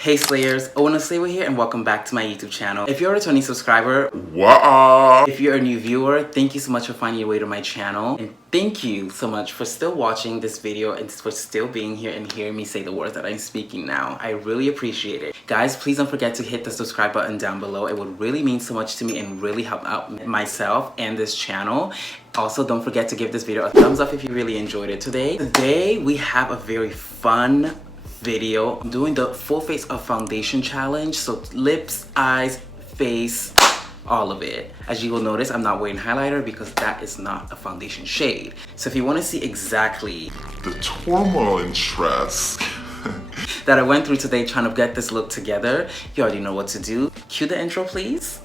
Hey Slayers, Owen Oslaywe here and welcome back to my YouTube channel. If you're a returning subscriber, wow. If you're a new viewer, thank you so much for finding your way to my channel. And thank you so much for still watching this video and for still being here and hearing me say the words that I'm speaking now. I really appreciate it. Guys, please don't forget to hit the subscribe button down below. It would really mean so much to me and really help out myself and this channel. Also, don't forget to give this video a thumbs up if you really enjoyed it today. Today, we have a very fun video. I'm doing the full face of foundation challenge. So lips, eyes, face, all of it. As you will notice, I'm not wearing highlighter because that is not a foundation shade. So if you want to see exactly the turmoil and stress that I went through today trying to get this look together, you already know what to do. Cue the intro, please.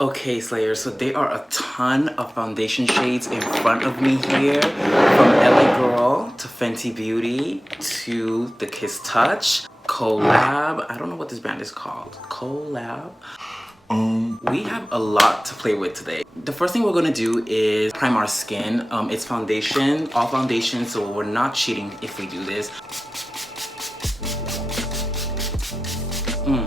Okay Slayers, so there are a ton of foundation shades in front of me here, from LA Girl to Fenty Beauty to the Kiss Touch, Collab, I don't know what this brand is called, Collab. We have a lot to play with today. The first thing we're going to do is prime our skin. It's foundation, all foundation, so we're not cheating if we do this.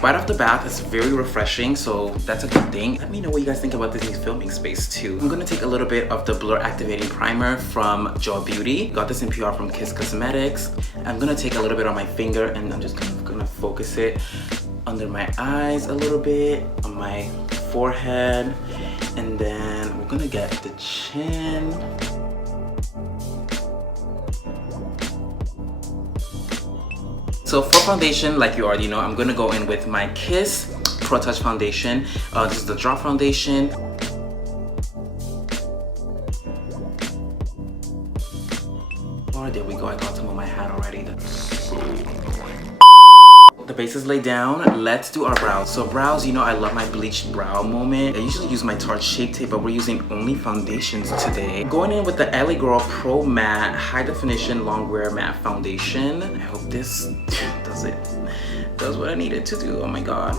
Right off the bat, it's very refreshing, so that's a good thing. Let me know what you guys think about this new filming space too. I'm gonna take a little bit of the Blur Activating Primer from Joy Beauty. Got this in PR from Kiss Cosmetics. I'm gonna take a little bit on my finger and I'm just gonna focus it under my eyes a little bit, on my forehead, and then we're gonna get the chin. So for foundation, like you already know, I'm gonna go in with my Kiss Pro Touch Foundation. This is the Drop Foundation. Oh, there we go, I got some on my hat already. That's so annoying. The base is laid down. Let's do our brows. So brows, you know I love my bleached brow moment. I usually use my Tarte Shape Tape, but we're using only foundations today. Going in with the LA Girl Pro Matte High Definition Long Wear Matte Foundation. I hope this does what I needed to do. Oh my god.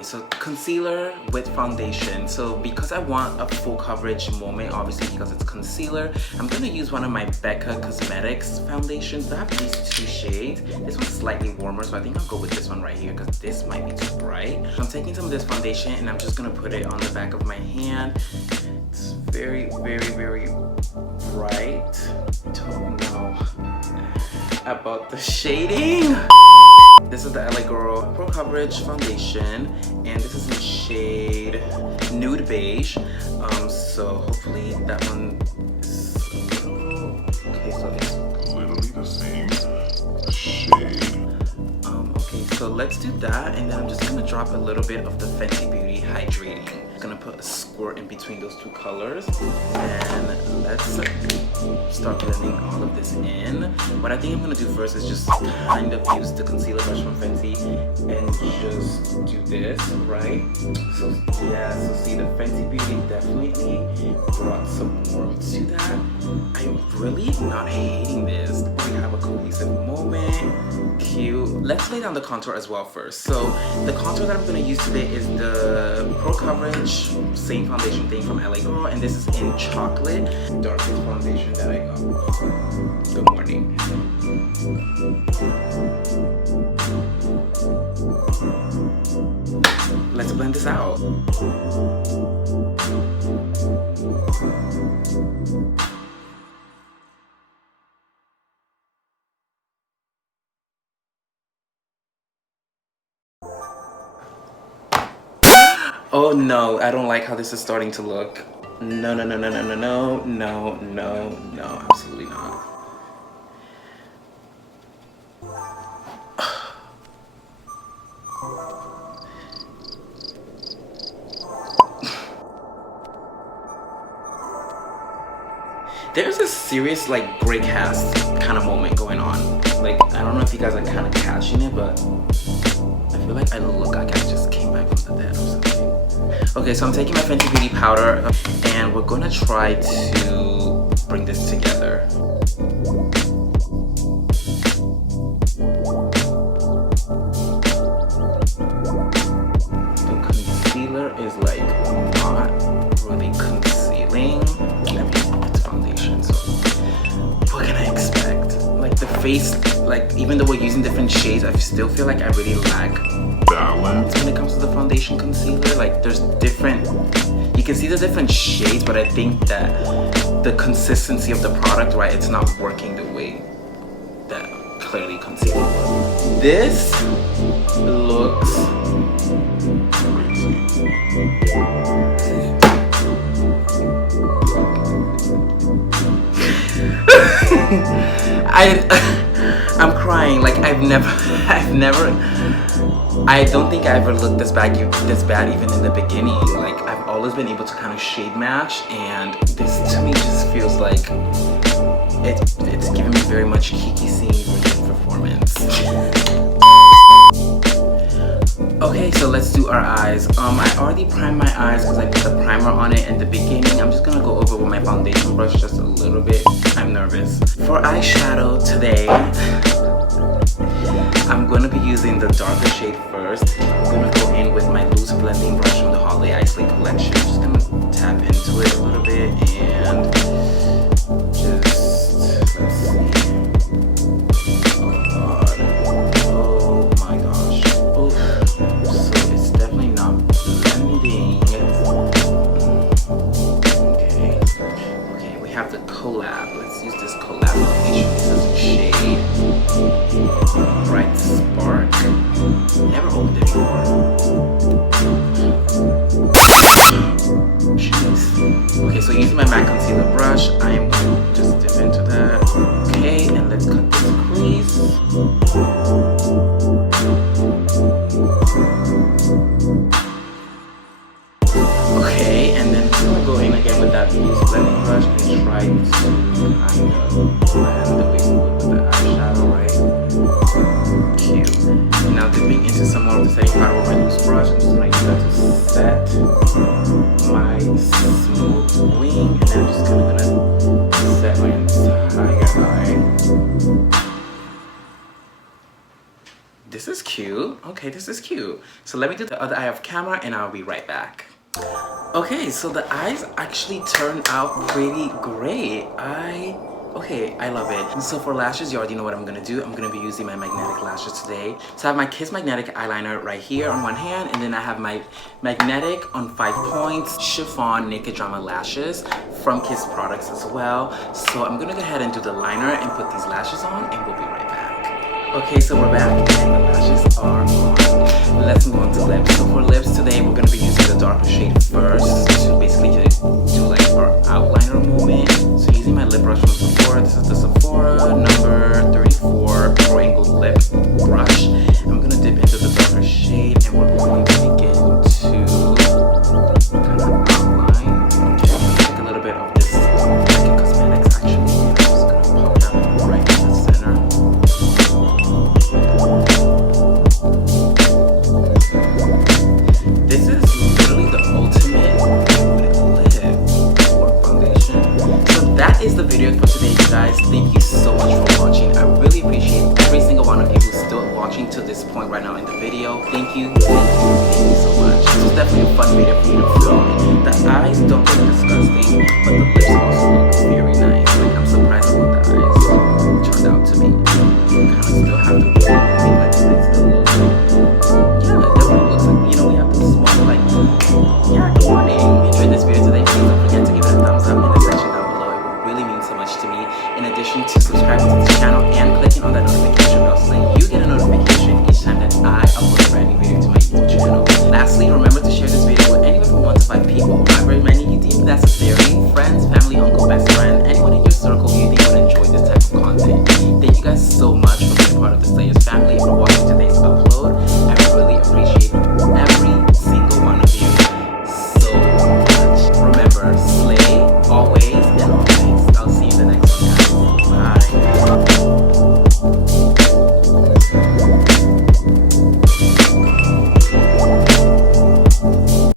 So concealer with foundation. So because I want a full coverage moment, obviously because it's concealer, I'm gonna use one of my Becca Cosmetics foundations. I have these two shades. This one's slightly warmer, so I think I'll go with this one right here because this might be too bright. I'm taking some of this foundation and I'm just gonna put it on the back of my hand. It's very, very, very bright. Don't know about the shading. This is the LA Girl Pro Coverage Foundation, and this is in shade Nude Beige. So hopefully that one is okay. So it's literally the same shade. Okay, so let's do that, and then I'm just gonna drop a little bit of the Fenty Beauty Hydrating. I'm gonna put a squirt in between those two colors, and let's start blending all of this in. What I think I'm gonna do first is just kind of use the concealer brush from Fenty and just do this, right? So yeah, so see the Fenty Beauty definitely brought some warmth to that. I'm really not hating this. We have a cohesive moment. Cute. Let's lay down the contour as well first. So the contour that I'm gonna use today is the Pro Coverage same foundation thing from LA Girl, and this is in chocolate, darkest foundation that I got. Good morning. Let's blend this out. Oh no, I don't like how this is starting to look. No, no, no, no, no, no, no, no, no, no, absolutely not. There's a serious like break cast kind of moment going on. Like, I don't know if you guys are kind of catching it, but I feel like I look like I just came back from the dead or something. Okay, so I'm taking my Fenty Beauty powder and we're gonna try to bring this together. The concealer is like not really concealing. I mean, it's foundation, so what can I expect? Like the face, like even though we're using different shades, I still feel like I really lack balance when it comes to the foundation concealer. Like there's different, you can see the different shades, but I think that the consistency of the product, right, it's not working the way that clearly concealer would. This looks I'm crying. Like I don't think I ever looked this bad even in the beginning. Like I've always been able to kind of shade match, and this to me just feels like it's giving me very much Kiki scene performance. Okay, so let's do our eyes. I already primed my eyes because I put the primer on it in the beginning. I'm just gonna go over with my foundation brush just a little bit. I'm nervous. For eyeshadow today, I'm gonna be using the darker shade first. I'm gonna go in with my loose blending brush from the Holiday Islay collection. Just gonna tap into it a little bit and just, let's see. Oh god. Oh my gosh. Oof. So it's definitely not blending. Okay, we have the collab. Let's use this collab foundation. This is a shade Bright Spark. Never opened it before. Jeez. Okay, so using my MAC concealer brush, I'm going to just dip into that. Okay, and let's cut this crease. Okay, and then I'm gonna go in again with that loose blending brush and try to kind of blend the way we would with the eyeshadow, right? Cute. And now dipping into some more of the setting powder with my loose brush, I'm just gonna use that to set my smooth wing, and then I'm just kind of gonna set my entire eye. This is cute. Okay, this is cute. So let me do the other eye off camera and I'll be right back. Okay, so the eyes actually turned out pretty great. I love it. So for lashes, you already know what I'm gonna do. I'm gonna be using my magnetic lashes today. So I have my Kiss Magnetic eyeliner right here on one hand, and then I have my magnetic on 5 points chiffon naked drama lashes from Kiss products as well. So I'm gonna go ahead and do the liner and put these lashes on, and we'll be right back. Okay, so we're back and the lashes are on. Let's move on to lips. So for lips today, we're gonna be using the darker shade first to basically do like our outliner movement. So using my lip brush from Sephora, this is the Sephora number 34 Pro Angled Lip Brush. I'm gonna dip into the darker shade and we're going to begin to kind of outline. Okay, I'm gonna take a little bit of this Cosmetics actually, and I'm just gonna pop that right in the center. This is literally the ultimate lip or foundation. So that is the video for today, you guys. Thank you so much for watching. I really appreciate every single one of you who's still watching to this point right now in the video. Thank you so much. This was definitely a fun video for me to film. The eyes don't look disgusting, but the lips also look very nice.